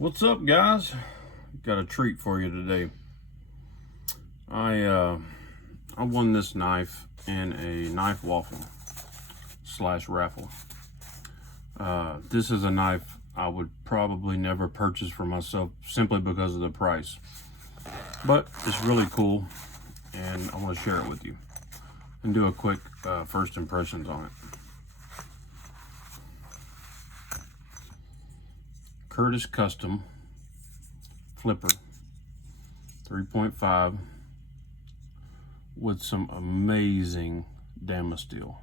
What's up, guys? Got a treat for you today. I won this knife in a knife waffle / raffle. This is a knife I would probably never purchase for myself simply because of the price, but it's really cool, and I want to share it with you and do a quick first impressions on it. Curtis Custom Flipper 3.5 with some amazing Damasteel.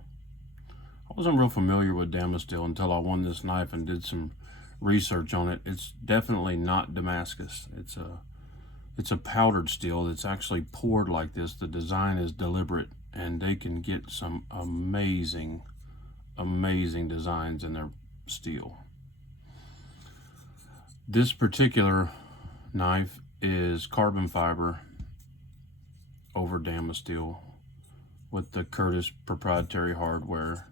I wasn't real familiar with Damasteel until I won this knife and did some research on it. It's definitely not Damascus. It's a powdered steel that's actually poured like this. The design is deliberate, and they can get some amazing designs in their steel. This particular knife is carbon fiber over Damasteel with the Curtis proprietary hardware,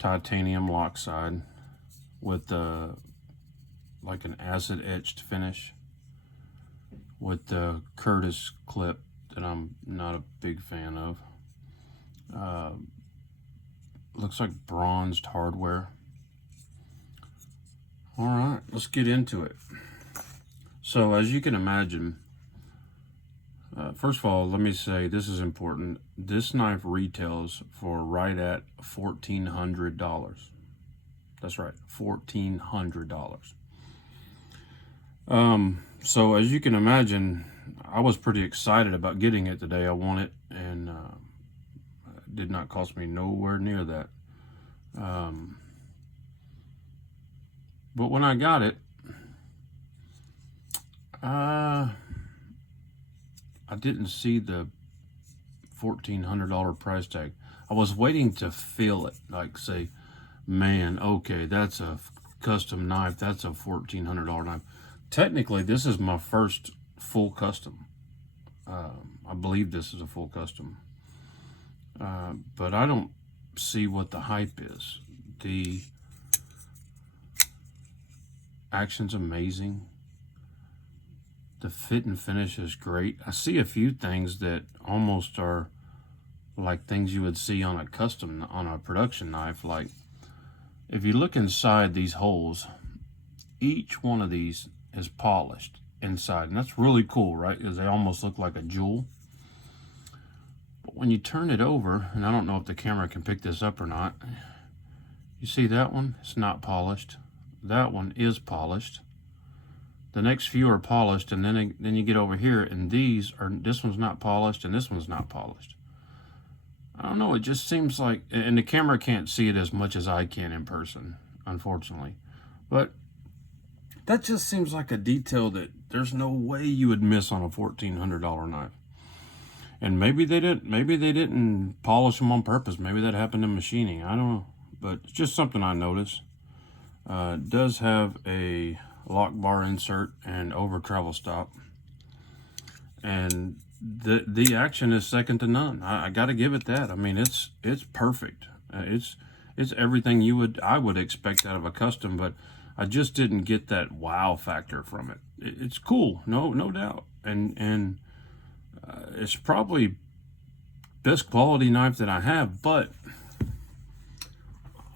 titanium lock side with like an acid etched finish, with the Curtis clip that I'm not a big fan of. Looks like bronzed hardware. All right, let's get into it. So as you can imagine, first of all, let me say this is important. This knife retails for right at $1,400. That's right, $1,400. So as you can imagine, I was pretty excited about getting it today. I won it, and it did not cost me nowhere near that. But when I got it, I didn't see the $1,400 price tag. I was waiting to feel it, like say, man, okay, that's a custom knife. That's a $1,400 knife. Technically, this is my first full custom. I believe this is a full custom. But I don't see what the hype is. The action's amazing. The fit and finish is great. I see a few things that almost are like things you would see on a production knife. Like if you look inside these holes, each one of these is polished inside, and that's really cool, right? Because they almost look like a jewel. But when you turn it over, and I don't know if the camera can pick this up or not, you see that one? It's not polished. That one is polished. The next few are polished, and then you get over here, and this one's not polished, and this one's not polished. I don't know, it just seems like, and the camera can't see it as much as I can in person, unfortunately. But that just seems like a detail that there's no way you would miss on a $1,400 knife. And maybe they didn't polish them on purpose. Maybe that happened in machining. I don't know, but it's just something I noticed. It does have a lock bar insert and over travel stop, and the action is second to none. I got to give it that. I mean, it's perfect. It's everything I would expect out of a custom, but I just didn't get that wow factor from it. It's cool, no doubt, and it's probably best quality knife that I have. But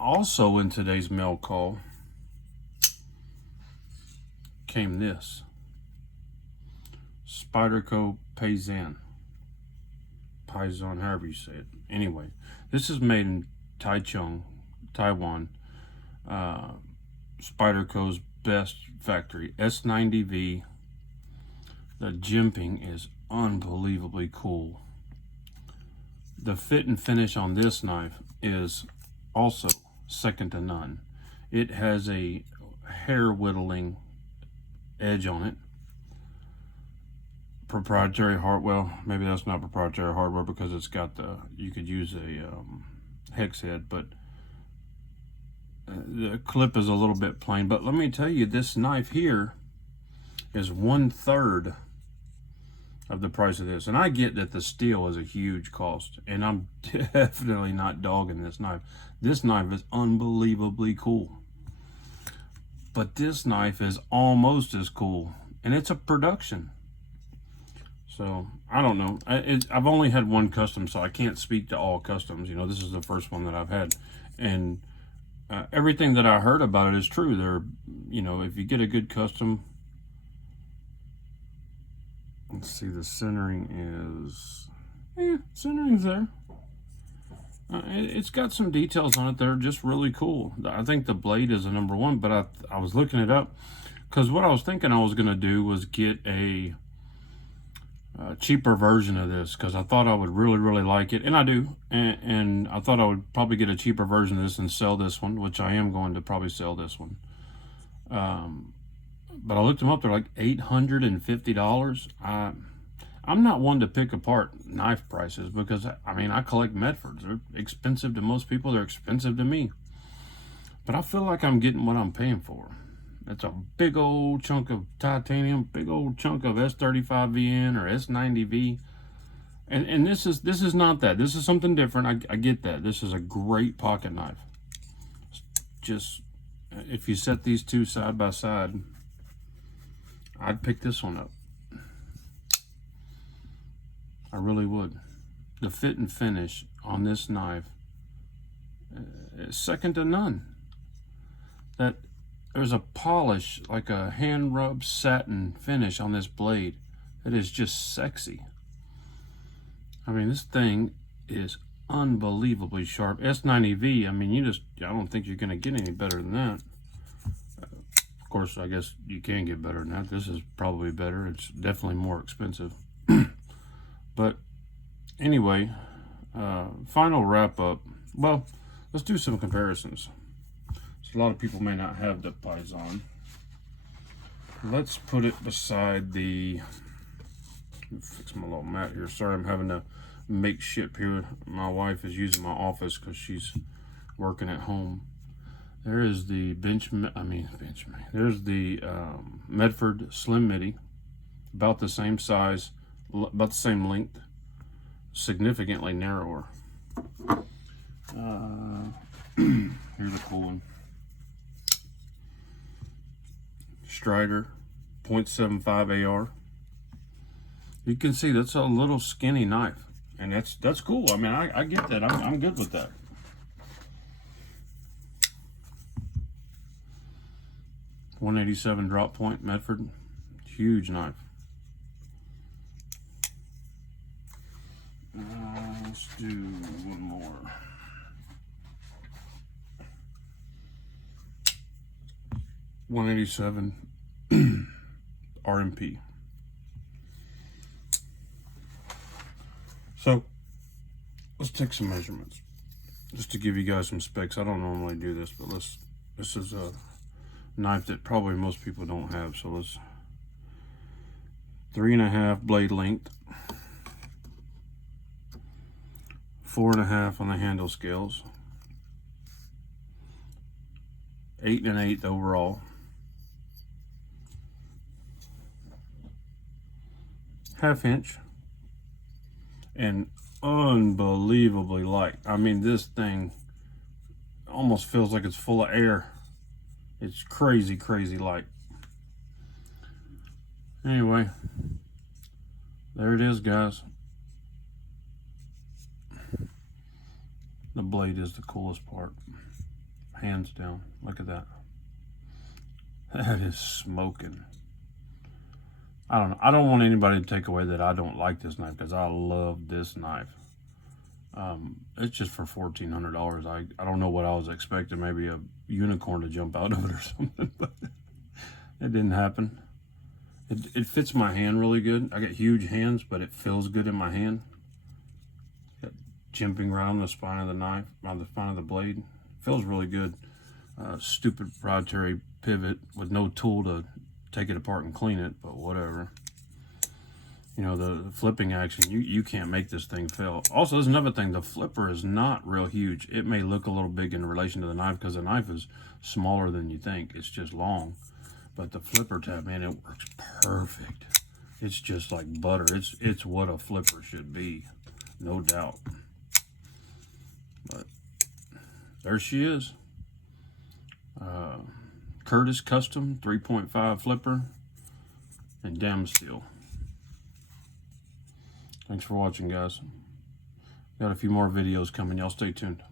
also in today's mail call came this Spyderco Paisan, however you say it. Anyway, this is made in Taichung, Taiwan. Spyderco's best factory, S90V. The jimping is unbelievably cool. The fit and finish on this knife is also second to none. It has a hair whittling edge on it. Proprietary well, maybe that's not proprietary hardware because it's got you could use a hex head, but the clip is a little bit plain. But let me tell you, this knife here is 1/3 of the price of this. And I get that the steel is a huge cost, and I'm definitely not dogging this knife. This knife is unbelievably cool. But this knife is almost as cool, and it's a production. So I don't know. I've only had one custom, so I can't speak to all customs. You know, this is the first one that I've had, and everything that I heard about it is true. They're, you know, if you get a good custom, let's see, the centering is, centering's there. It's got some details on it that are just really cool. I think the blade is a number one, but I was looking it up because what I was thinking I was going to do was get a cheaper version of this because I thought I would really like it, and I do. And I thought I would probably get a cheaper version of this and sell this one, which I am going to probably sell this one. But I looked them up; they're like $850. I'm not one to pick apart knife prices because, I mean, I collect Medfords. They're expensive to most people. They're expensive to me. But I feel like I'm getting what I'm paying for. It's a big old chunk of titanium, big old chunk of S35VN or S90V. And this is not that. This is something different. I get that. This is a great pocket knife. Just, if you set these two side by side, I'd pick this one up. I really would. The fit and finish on this knife is second to none. There's a polish, like a hand rubbed satin finish on this blade. It is just sexy. I mean, this thing is unbelievably sharp. S90V, I mean, I don't think you're going to get any better than that. Of course, I guess you can get better than that. This is probably better. It's definitely more expensive. But anyway, final wrap up. Well, let's do some comparisons. So a lot of people may not have the Paisan. Let's put it beside the, let me fix my little mat here. Sorry, I'm having to make shit here. My wife is using my office because she's working at home. There is the there's the Medford Slim Midi, about the same size, about the same length, significantly narrower. Here's a cool one. Strider, .75 AR. You can see that's a little skinny knife, and that's cool. I mean, I get that. I'm good with that. .187 drop point Medford, huge knife. Let's do one more. .187 RMP. So let's take some measurements just to give you guys some specs. I don't normally do this, but this is a knife that probably most people don't have. So let's 3.5 blade length, 4.5 on the handle scales, 8 1/8 overall, ½ inch, and unbelievably light. I mean, this thing almost feels like it's full of air. It's crazy light. Anyway, there it is, guys. The blade is the coolest part, hands down. Look at that. That is smoking. I don't know. I don't want anybody to take away that I don't like this knife, because I love this knife. It's just for $1,400. I don't know what I was expecting. Maybe a unicorn to jump out of it or something, but it didn't happen. It fits my hand really good. I got huge hands, but it feels good in my hand. Got jimping around the spine of the knife, on the spine of the blade. Feels really good. Stupid proprietary pivot with no tool to take it apart and clean it, but whatever. You know, the flipping action, you can't make this thing fail. Also, there's another thing. The flipper is not real huge. It may look a little big in relation to the knife because the knife is smaller than you think. It's just long. But the flipper tab, man, it works perfect. It's just like butter. It's what a flipper should be, no doubt. But there she is. Curtis Custom 3.5 flipper and Damasteel. Thanks for watching, guys. Got a few more videos coming. Y'all stay tuned.